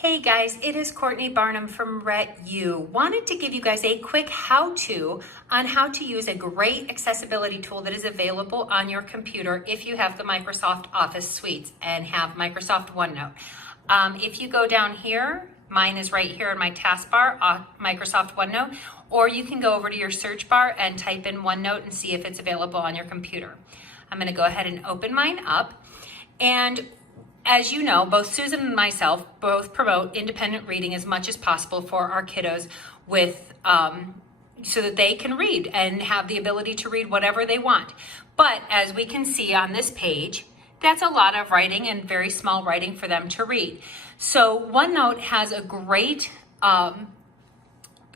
Hey guys, it is Courtney Barnum from Rett. Wanted to give you guys a quick how-to on how to use a great accessibility tool that is available on your computer if you have the Microsoft Office suites and have Microsoft OneNote. If you go down here, mine is right here in my taskbar, Microsoft OneNote, or you can go over to your search bar and type in OneNote and see if it's available on your computer. I'm going to go ahead and open mine up. And as you know, both Susan and myself both promote independent reading as much as possible for our kiddos with so that they can read and have the ability to read whatever they want. But as we can see on this page, that's a lot of writing and very small writing for them to read. So OneNote has a great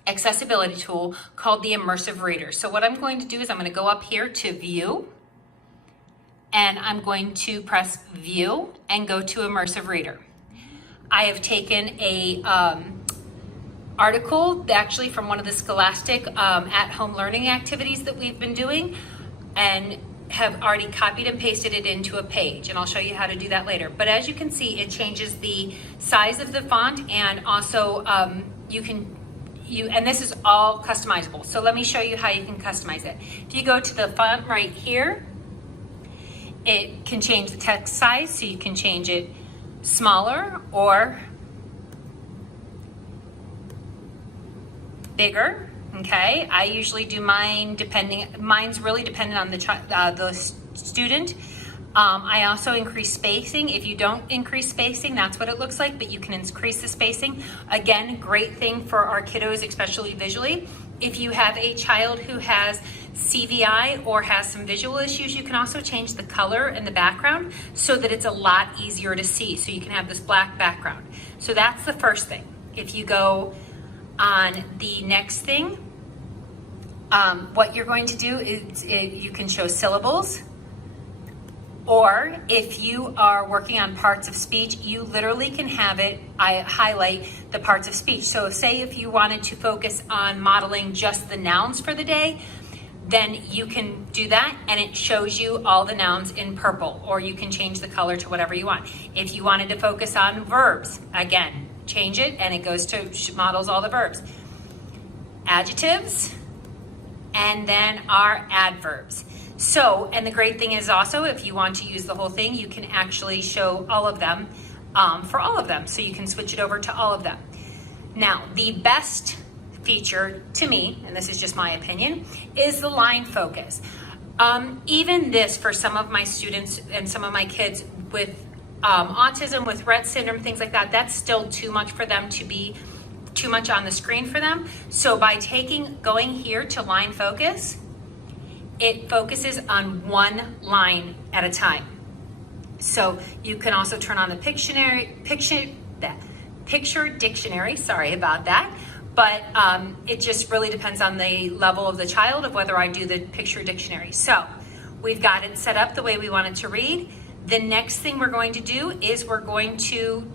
accessibility tool called the Immersive Reader. So what I'm going to do is I'm going to go up here to View, and I'm going to press View and go to Immersive Reader. I have taken a article actually from one of the Scholastic at-home learning activities that we've been doing and have already copied and pasted it into a page, and I'll show you how to do that later. But as you can see, it changes the size of the font, and also and this is all customizable. So let me show you how you can customize it. If you go to the font right here, it can change the text size, so you can change it smaller or bigger. Okay, I usually do mine mine's really dependent on the student. I also increase spacing. If you don't increase spacing, that's what it looks like, but you can increase the spacing. Again, great thing for our kiddos, especially visually. If you have a child who has CVI or has some visual issues, you can also change the color in the background so that it's a lot easier to see. So you can have this black background. So that's the first thing. If you go on the next thing, what you're going to do is you can show syllables, or if you are working on parts of speech, you literally can have it highlight the parts of speech. So say if you wanted to focus on modeling just the nouns for the day, then you can do that and it shows you all the nouns in purple, or you can change the color to whatever you want. If you wanted to focus on verbs, again, change it and it goes to models all the verbs. Adjectives, and then our adverbs. So, and the great thing is also, if you want to use the whole thing, you can actually show all of them for all of them. So you can switch it over to all of them. Now, the best feature to me, and this is just my opinion, is the line focus. Even this, for some of my students and some of my kids with autism, with Rett syndrome, things like that, that's still too much for them to be too much on the screen for them. So by going here to line focus, it focuses on one line at a time. So you can also turn on the picture dictionary, sorry about that. But it just really depends on the level of the child of whether I do the picture dictionary. So we've got it set up the way we want it to read. The next thing we're going to do is we're going to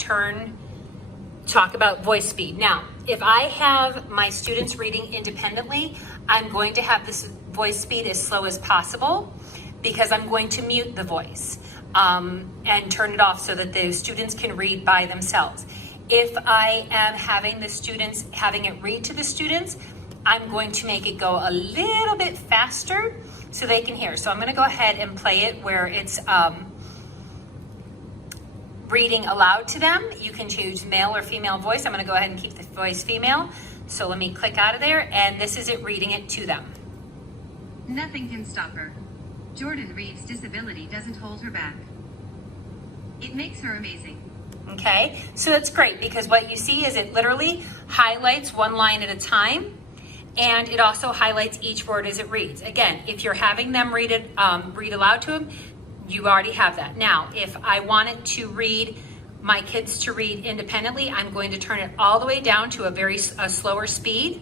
talk about voice speed. Now, if I have my students reading independently, I'm going to have this voice speed as slow as possible because I'm going to mute the voice and turn it off so that the students can read by themselves. If I am having the students, having it read to the students, I'm going to make it go a little bit faster so they can hear. So I'm going to go ahead and play it where it's reading aloud to them. You can choose male or female voice. I'm going to go ahead and keep the voice female. So let me click out of there, and this is it reading it to them. Nothing can stop her. Jordan Reed's disability doesn't hold her back. It makes her amazing. Okay, so that's great because what you see is it literally highlights one line at a time, and it also highlights each word as it reads. Again, if you're having them read aloud to them, you already have that. Now, if I wanted to read my kids to read independently, I'm going to turn it all the way down to a slower speed.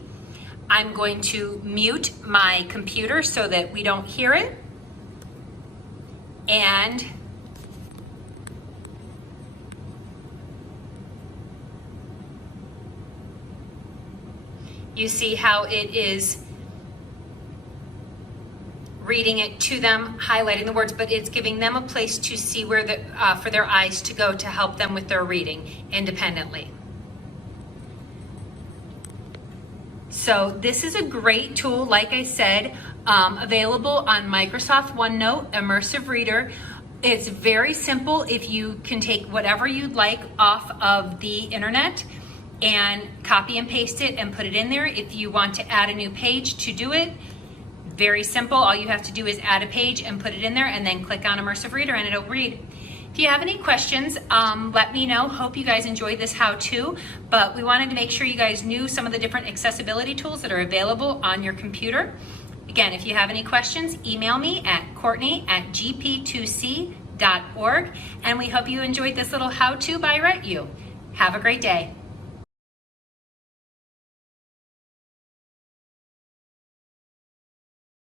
I'm going to mute my computer so that we don't hear it. And you see how it is reading it to them, highlighting the words, but it's giving them a place to see where for their eyes to go to help them with their reading independently. So this is a great tool, like I said, available on Microsoft OneNote, Immersive Reader. It's very simple. If you can take whatever you'd like off of the internet and copy and paste it and put it in there. If you want to add a new page to do it, very simple. All you have to do is add a page and put it in there and then click on Immersive Reader and it'll read. If you have any questions, let me know. Hope you guys enjoyed this how-to, but we wanted to make sure you guys knew some of the different accessibility tools that are available on your computer. Again, if you have any questions, email me at Courtney@gp2c.org, and we hope you enjoyed this little how-to by Rett. Have a great day.